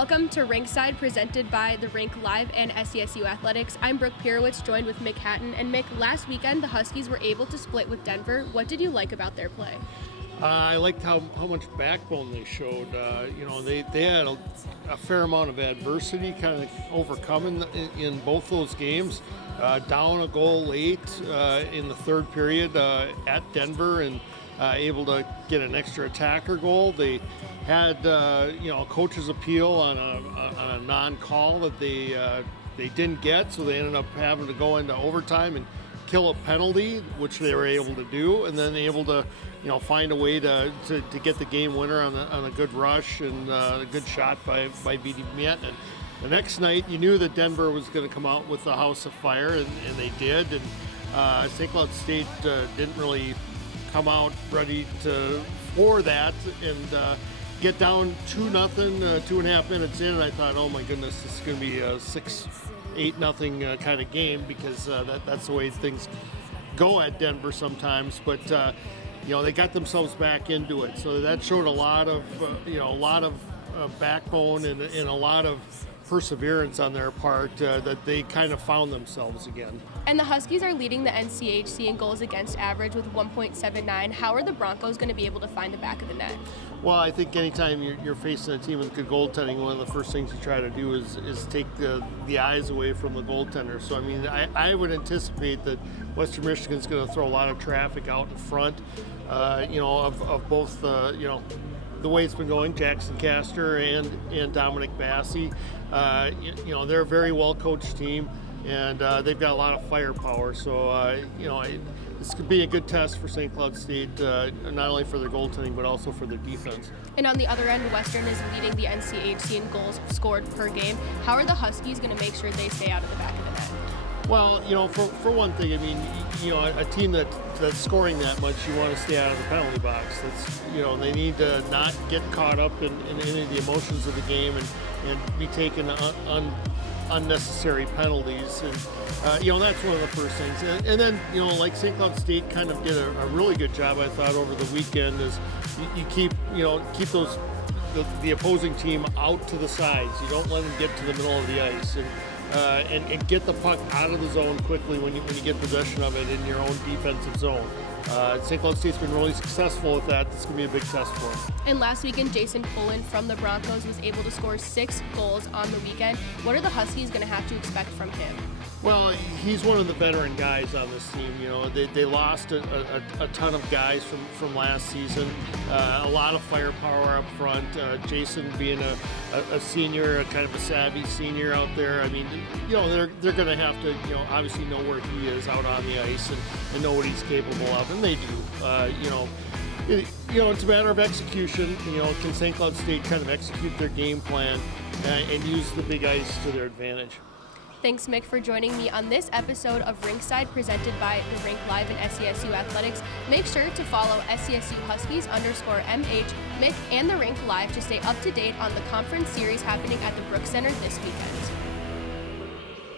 Welcome to Rinkside, presented by the Rink Live and SCSU Athletics. I'm Brooke Pirowitz, joined with Mick Hatton. And Mick, last weekend the Huskies were able to split with Denver. What did you like about their play? I liked how much backbone they showed. They had a fair amount of adversity kind of overcoming in both those games. Down a goal late in the third period at Denver and able to get an extra attacker goal. They had a coach's appeal on a non-call that they didn't get, so they ended up having to go into overtime and kill a penalty, which they were able to do, and then able to find a way to get the game winner on a good rush and a good shot by V.D. Mietnin. The next night, you knew that Denver was going to come out with the house of fire, and they did. And St. Cloud State didn't really come out ready for that, and get down 2-0, 2.5 minutes in, and I thought, oh my goodness, this is going to be a 6-8-0 kind of game, because that's the way things go at Denver sometimes. But they got themselves back into it, so that showed a lot of backbone and a lot of perseverance on their part, that they kind of found themselves again. And the Huskies are leading the NCHC in goals against average with 1.79. How are the Broncos going to be able to find the back of the net? Well, I think anytime you're facing a team with good goaltending, one of the first things you try to do is take the eyes away from the goaltender. So, I mean, I would anticipate that Western Michigan's going to throw a lot of traffic out in front, of both, the way it's been going, Jackson Castor and Dominic Bassi. They're a very well-coached team, and they've got a lot of firepower. So, this could be a good test for St. Cloud State, not only for their goaltending, but also for their defense. And on the other end, Western is leading the NCHC in goals scored per game. How are the Huskies going to make sure they stay out of the back of the net? Well, for one thing, I mean, a team that's scoring that much, you want to stay out of the penalty box. That's, they need to not get caught up in any of the emotions of the game and be taking unnecessary penalties. And, that's one of the first things. And then, like St. Cloud State kind of did a really good job, I thought, over the weekend, is you keep those the opposing team out to the sides. You don't let them get to the middle of the ice. And get the puck out of the zone quickly when you get possession of it in your own defensive zone. St. Cloud State's been really successful with that. This is going to be a big test for them. And last weekend, Jason Pullen from the Broncos was able to score 6 goals on the weekend. What are the Huskies going to have to expect from him? Well, he's one of the veteran guys on this team. They lost a ton of guys from last season. A lot of firepower up front. Jason being a senior, a kind of a savvy senior out there. I mean, they're going to have to, obviously know where he is out on the ice and know what he's capable of, and they do. It's a matter of execution. Can St. Cloud State kind of execute their game plan and use the big ice to their advantage? Thanks, Mick, for joining me on this episode of Rinkside, presented by the Rink Live and SCSU Athletics. Make sure to follow SCSU Huskies _MH, Mick, and the Rink Live to stay up to date on the conference series happening at the Brooks Center this weekend.